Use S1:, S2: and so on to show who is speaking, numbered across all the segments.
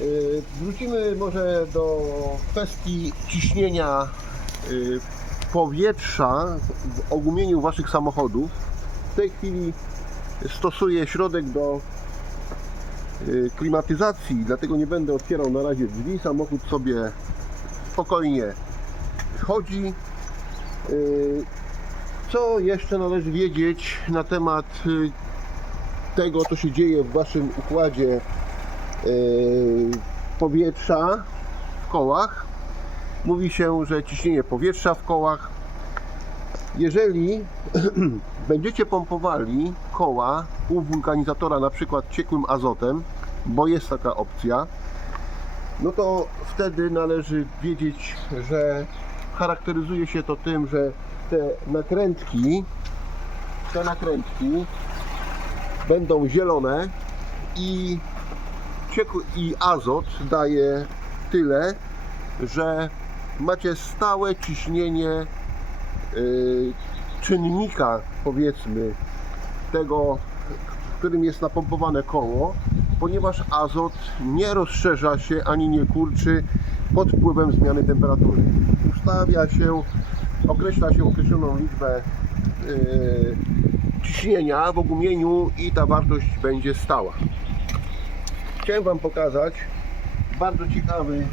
S1: Y, Wrócimy może do kwestii ciśnienia y, powietrza w ogumieniu Waszych samochodów. W tej chwili stosuję środek do y, klimatyzacji, dlatego nie będę otwierał na razie drzwi. Samochód sobie spokojnie chodzi. Co jeszcze należy wiedzieć na temat tego, co się dzieje w Waszym układzie powietrza w kołach? Mówi się, że ciśnienie powietrza w kołach. Jeżeli będziecie pompowali koła u wulkanizatora na przykład ciekłym azotem, bo jest taka opcja, no to wtedy należy wiedzieć, że charakteryzuje się to tym, że te nakrętki, te nakrętki będą zielone i ciekły i azot daje tyle, że macie stałe ciśnienie y, czynnika powiedzmy tego, którym jest napompowane koło, ponieważ azot nie rozszerza się ani nie kurczy pod wpływem zmiany temperatury. Ustawia się, określa się określoną liczbę y, ciśnienia w ogumieniu i ta wartość będzie stała. Chciałem Wam pokazać bardzo ciekawy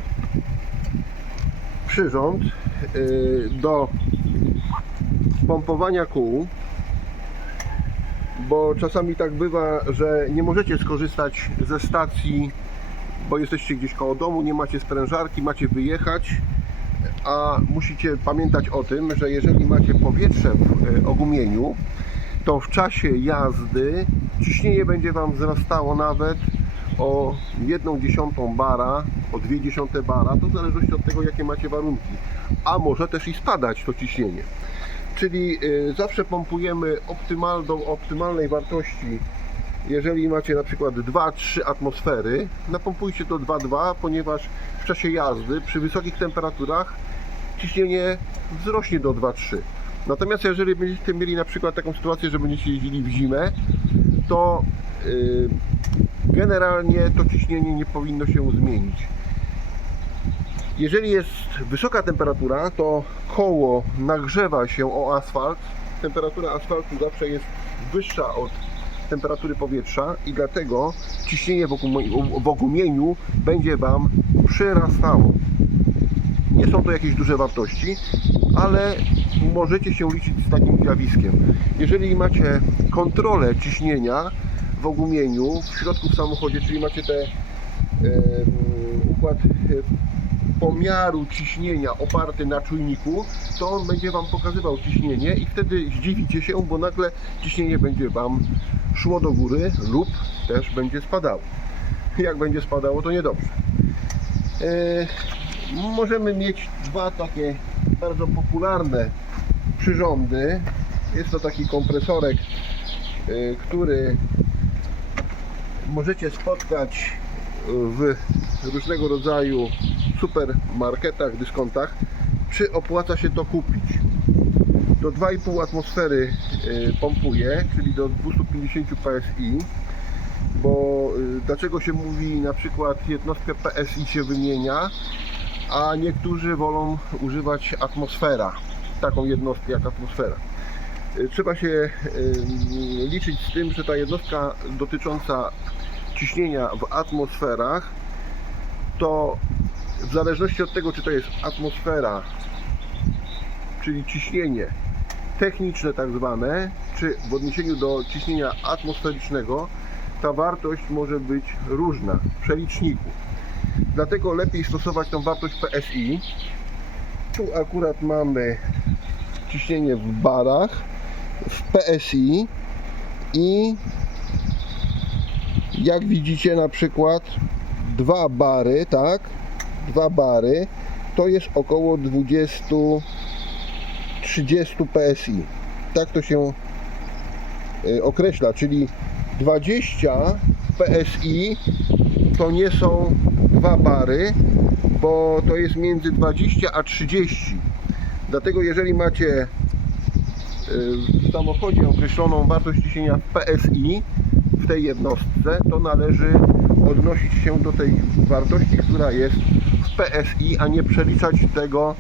S1: przyrząd y, do pompowania kół, bo czasami tak bywa, że nie możecie skorzystać ze stacji, bo jesteście gdzieś koło domu, nie macie sprężarki, macie wyjechać, a musicie pamiętać o tym, że jeżeli macie powietrze w y, ogumieniu, to w czasie jazdy ciśnienie będzie Wam wzrastało nawet o 1 dziesiątą bara, o 2 dziesiąte bara, to w zależności od tego, jakie macie warunki. A może też i spadać to ciśnienie. Czyli y, zawsze pompujemy optymal, do optymalnej wartości. Jeżeli macie na przykład 2-3 atmosfery, napompujcie to 2-2, ponieważ w czasie jazdy przy wysokich temperaturach ciśnienie wzrośnie do 2-3. Natomiast jeżeli będziecie mieli na przykład taką sytuację, że będziecie jeździli w zimę, to y, generalnie to ciśnienie nie powinno się zmienić. Jeżeli jest wysoka temperatura, to koło nagrzewa się o asfalt. Temperatura asfaltu zawsze jest wyższa od temperatury powietrza i dlatego ciśnienie w ogum- w ogumieniu będzie Wam przyrastało. Nie są to jakieś duże wartości, ale możecie się liczyć z takim zjawiskiem. Jeżeli macie kontrolę ciśnienia w ogumieniu w środku w samochodzie, czyli macie te em, układ e, pomiaru ciśnienia oparty na czujniku, to on będzie Wam pokazywał ciśnienie i wtedy zdziwicie się, bo nagle ciśnienie będzie Wam szło do góry lub też będzie spadało. Jak będzie spadało, to niedobrze. E, możemy mieć dwa takie bardzo popularne przyrządy. Jest to taki kompresorek, y, który możecie spotkać w różnego rodzaju supermarketach, dyskontach. Czy opłaca się to kupić? Do 2,5 atmosfery y, pompuje, czyli do 250 PSI. Bo y, dlaczego się mówi na przykład jednostkę PSI się wymienia, a niektórzy wolą używać atmosfera, taką jednostkę jak atmosfera. Y, Trzeba się y, liczyć z tym, że ta jednostka dotycząca ciśnienia w atmosferach, to w zależności od tego, czy to jest atmosfera, czyli ciśnienie techniczne tak zwane, czy w odniesieniu do ciśnienia atmosferycznego, ta wartość może być różna w przeliczniku. Dlatego lepiej stosować tą wartość PSI. Tu akurat mamy ciśnienie w barach, w PSI i jak widzicie na przykład dwa bary, tak? Dwa bary to jest około 20 30 PSI. Tak to się y, określa, czyli 20 PSI to nie są dwa bary, bo to jest między 20 a 30. Dlatego jeżeli macie w samochodzie określoną wartość ciśnienia PSI, w tej jednostce, to należy odnosić się do tej wartości, która jest w PSI, a nie przeliczać tego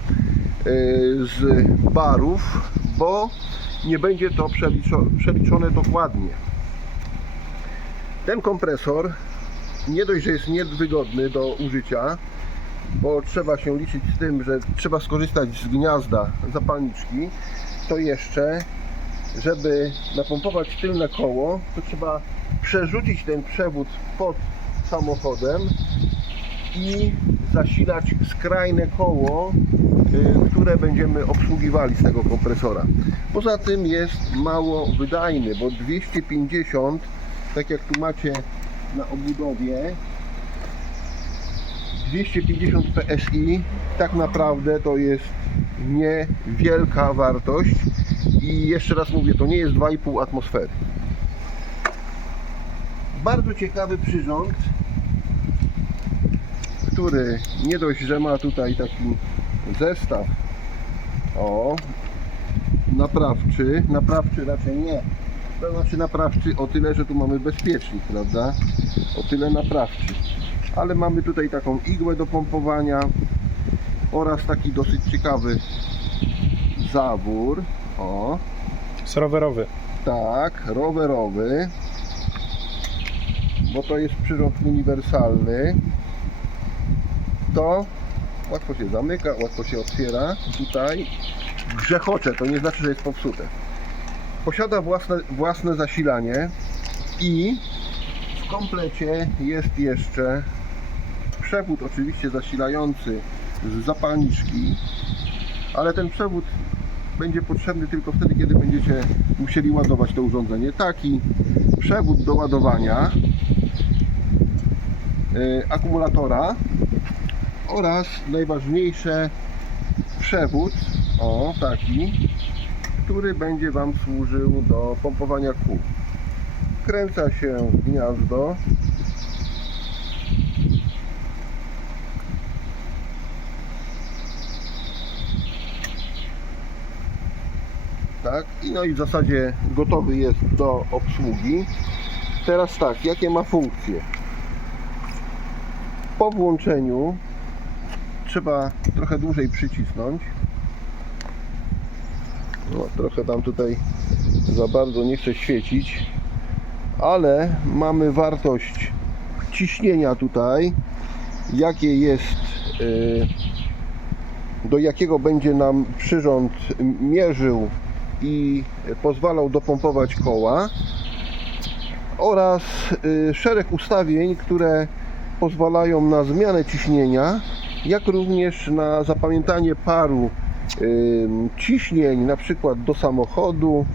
S1: y, z barów, bo nie będzie to przeliczo, przeliczone dokładnie. Ten kompresor nie dość, że jest niewygodny do użycia, bo trzeba się liczyć z tym, że trzeba skorzystać z gniazda zapalniczki, to jeszcze, żeby napompować tylne koło, to trzeba przerzucić ten przewód pod samochodem i zasilać skrajne koło, y, które będziemy obsługiwali z tego kompresora. Poza tym jest mało wydajny, bo 250, tak jak tu macie na obudowie, 250 PSI tak naprawdę to jest niewielka wartość i jeszcze raz mówię, to nie jest 2,5 atmosfery. Bardzo ciekawy przyrząd, który nie dość, że ma tutaj taki zestaw o naprawczy, naprawczy raczej nie to znaczy naprawczy o tyle, że tu mamy bezpiecznik, prawda? O tyle naprawczy. Ale mamy tutaj taką igłę do pompowania oraz taki dosyć ciekawy zawór. O,
S2: Jest rowerowy.
S1: tak, rowerowy. Bo to jest przyrząd uniwersalny. To łatwo się zamyka, łatwo się otwiera. Tutaj grzechocze, to nie znaczy, że jest popsute posiada własne, własne zasilanie i w komplecie jest jeszcze przewód oczywiście zasilający z zapalniczki, ale ten przewód będzie potrzebny tylko wtedy, kiedy będziecie musieli ładować to urządzenie. Taki przewód do ładowania yy, akumulatora oraz najważniejsze przewód, o taki, który będzie Wam służył do pompowania kół. Kręca się gniazdo. Tak, i no i w zasadzie gotowy jest do obsługi. Teraz tak, jakie ma funkcje? Po włączeniu trzeba trochę dłużej przycisnąć. No, trochę tam tutaj za bardzo nie chce świecić, ale mamy wartość ciśnienia tutaj, jakie jest, y, do jakiego będzie nam przyrząd mierzył i pozwalał dopompować koła oraz y, szereg ustawień, które pozwalają na zmianę ciśnienia, jak również na zapamiętanie paru ciśnień, na przykład do samochodu,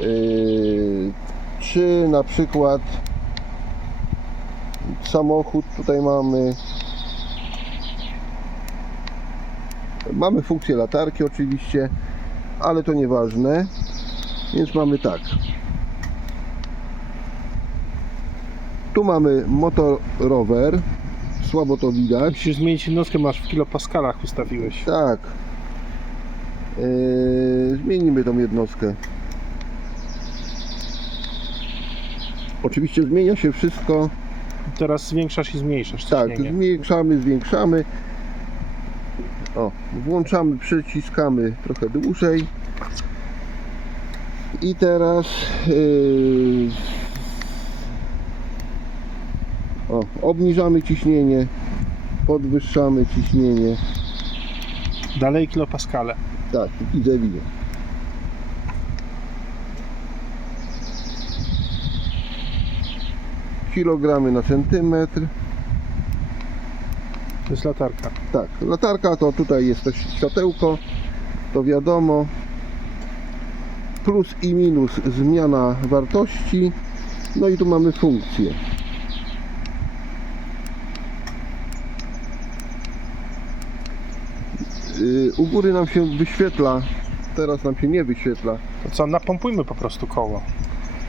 S1: yy, czy na przykład samochód tutaj mamy. Mamy funkcję latarki oczywiście, ale to nieważne. Więc mamy tak. Tu mamy motor rower. Słabo to widać.
S2: Musisz zmienić jednostkę, masz w kilopaskalach ustawiłeś.
S1: Tak. Yy, zmienimy tą jednostkę. Oczywiście zmienia się wszystko.
S2: Teraz zwiększasz i zmniejszasz
S1: Tak,
S2: ciśnienie.
S1: zwiększamy, zwiększamy. O, włączamy, przyciskamy trochę dłużej. I teraz yy, o, obniżamy ciśnienie, podwyższamy ciśnienie.
S2: Dalej kilopaskale.
S1: Tak, widzę, widzę. Kilogramy na centymetr.
S2: To jest latarka.
S1: Tak, latarka to tutaj jest też światełko, to wiadomo. Plus i minus zmiana wartości. No i tu mamy funkcję. Yy, U góry nam się wyświetla, teraz nam się nie wyświetla,
S2: To co, napompujmy po prostu koło.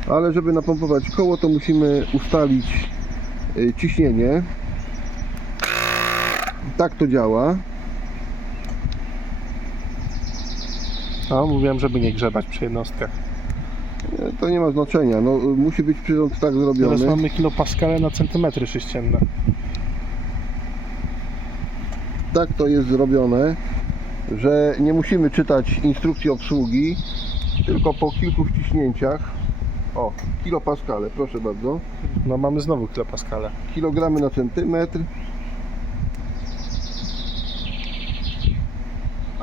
S1: ale żeby napompować koło to musimy ustalić y, ciśnienie. Tak to działa.
S2: No, mówiłem, żeby nie grzebać przy jednostkach.
S1: To nie ma znaczenia. No, musi być przyrząd tak
S2: Teraz
S1: zrobiony.
S2: mamy kilopaskale na centymetry sześcienne.
S1: Tak to jest zrobione, że nie musimy czytać instrukcji obsługi, tylko po kilku wciśnięciach. O, kilopaskale, proszę bardzo.
S2: No mamy znowu kilopaskale.
S1: Kilogramy na centymetr.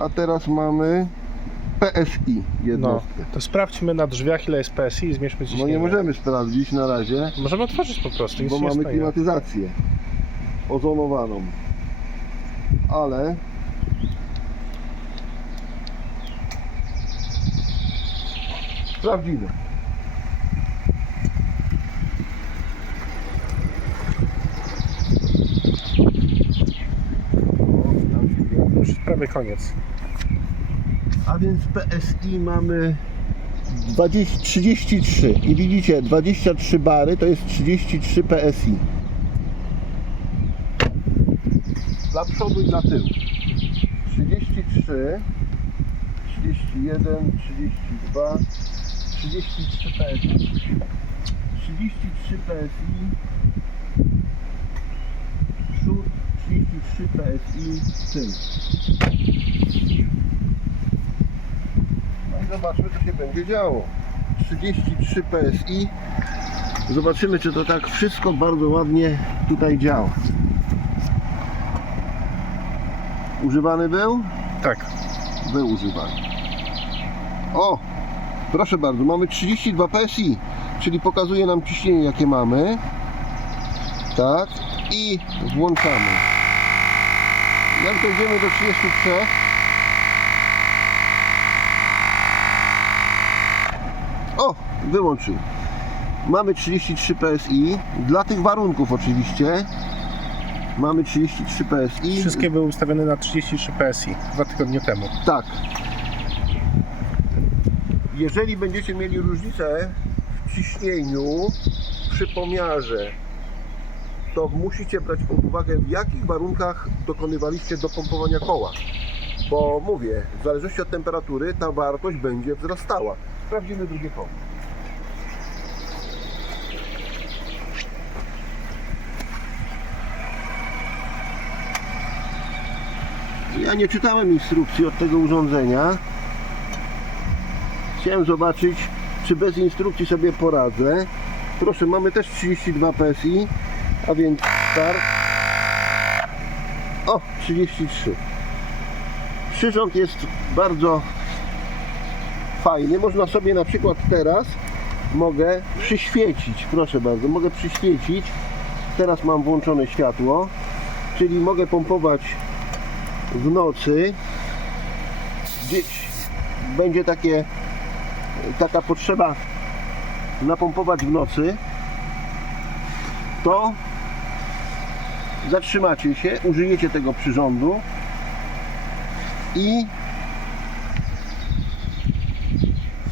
S1: A teraz mamy PSI
S2: No,
S1: jednostkę.
S2: to sprawdźmy na drzwiach ile jest PSI i zmierzmy
S1: No
S2: ciśnienie.
S1: nie możemy sprawdzić na razie,
S2: Możemy otworzyć po prostu, nic
S1: bo
S2: się nie
S1: mamy klimatyzację ozonowaną. Ale sprawdzimy. O, tam się
S2: prawie koniec.
S1: A więc PSI mamy 20, 33 i widzicie 23 bary to jest 33 PSI. Dla przodu i dla tyłu. 33, 31, 32, 33 PSI. 33 PSI. Przód 33 PSI tył. No i zobaczmy co się będzie działo. 33 PSI. Zobaczymy czy to tak wszystko bardzo ładnie tutaj działa. Używany był?
S2: Tak.
S1: Był używany. O! Proszę bardzo, mamy 32 PSI, czyli pokazuje nam ciśnienie jakie mamy. Tak. I włączamy. Jak dojdziemy do 33 O! Wyłączył. Mamy 33 PSI. Dla tych warunków oczywiście. Mamy 33 PSI.
S2: Wszystkie były ustawione na 33 PSI dwa tygodnie temu.
S1: Tak. Jeżeli będziecie mieli różnicę w ciśnieniu przy pomiarze, to musicie brać pod uwagę w jakich warunkach dokonywaliście dopompowania koła. Bo mówię, w zależności od temperatury ta wartość będzie wzrastała. Sprawdzimy drugie koło. Ja nie czytałem instrukcji od tego urządzenia. Chciałem zobaczyć, czy bez instrukcji sobie poradzę. Proszę, mamy też 32 PSI, a więc start. O, 33. Przyrząd jest bardzo fajny. Można sobie na przykład teraz mogę przyświecić. Proszę bardzo, mogę przyświecić. Teraz mam włączone światło, czyli mogę pompować w nocy gdzieś będzie takie taka potrzeba napompować w nocy to zatrzymacie się, użyjecie tego przyrządu i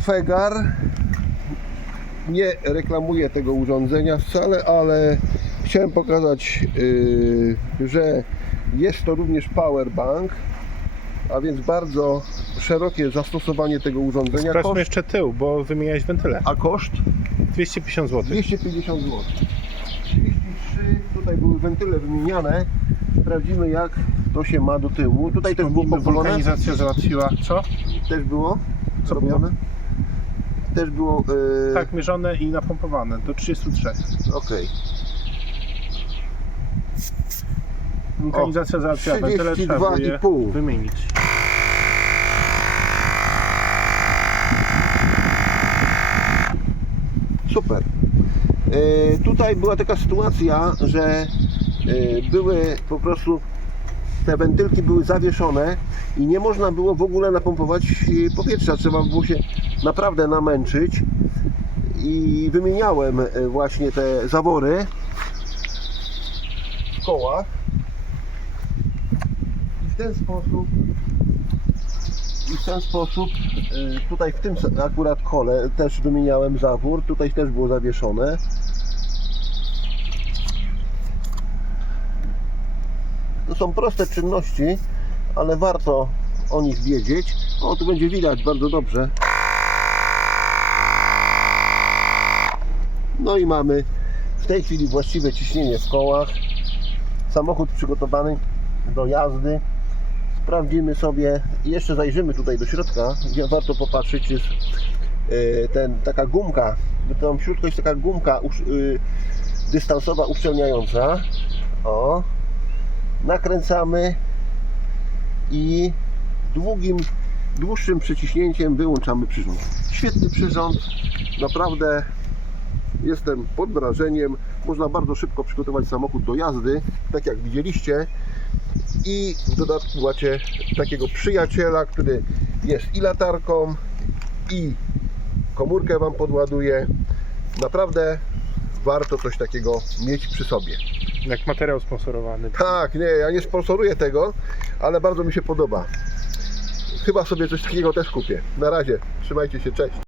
S1: Fegar nie reklamuje tego urządzenia wcale, ale chciałem pokazać, yy, że jest to również powerbank, a więc bardzo szerokie zastosowanie tego urządzenia.
S2: Sprawdźmy
S1: Koszt,
S2: jeszcze tył, bo wymieniałeś wentyle.
S1: a koszt
S2: 250 zł.
S1: 250 zł. 33, tutaj były wentyle wymieniane. Sprawdzimy jak to się ma do tyłu. Tutaj też było popolone.
S2: Wulkanizacja załatwiła. Co?
S1: Też było
S2: Co
S1: robione. Też było. Yy,
S2: Tak, mierzone i napompowane do 33.
S1: Okej.
S2: Wulkanizacja załatwiła wentyle, trzeba było je
S1: 32,5.
S2: wymienić.
S1: Super. E, tutaj była taka sytuacja, że e, były po prostu te wentylki były zawieszone i nie można było w ogóle napompować e, powietrza. Trzeba było się naprawdę namęczyć i wymieniałem właśnie te zawory w kołach i w ten sposób i w ten sposób tutaj w tym akurat kole też wymieniałem zawór, tutaj też było zawieszone. Są proste czynności, ale warto o nich wiedzieć. O, tu będzie widać bardzo dobrze. No i mamy w tej chwili właściwe ciśnienie w kołach. Samochód przygotowany do jazdy. Sprawdzimy sobie, jeszcze zajrzymy tutaj do środka, gdzie warto popatrzeć, jest e, ten, taka gumka, tam w środku jest taka gumka y, dystansowa uszczelniająca. O, nakręcamy i długim, dłuższym przyciśnięciem wyłączamy przyrząd. Świetny przyrząd, naprawdę jestem pod wrażeniem. Można bardzo szybko przygotować samochód do jazdy, tak jak widzieliście. I w dodatku macie takiego przyjaciela, który jest i latarką, i komórkę Wam podładuje. Naprawdę warto coś takiego mieć przy sobie.
S2: Jak materiał sponsorowany.
S1: Tak, nie, ja nie sponsoruję tego, ale bardzo mi się podoba. Chyba sobie coś takiego też kupię. Na razie, trzymajcie się, cześć.